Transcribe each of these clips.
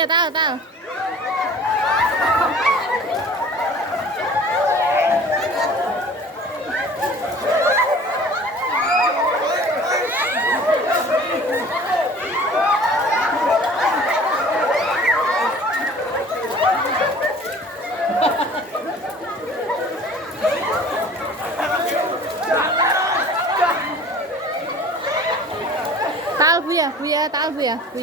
ya, tahu. Tahu Bu ya, tahu Bu ya. Bu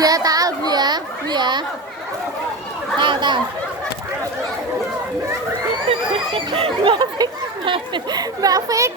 ya, tahu Bu ya. Tahu. Mbak Fik.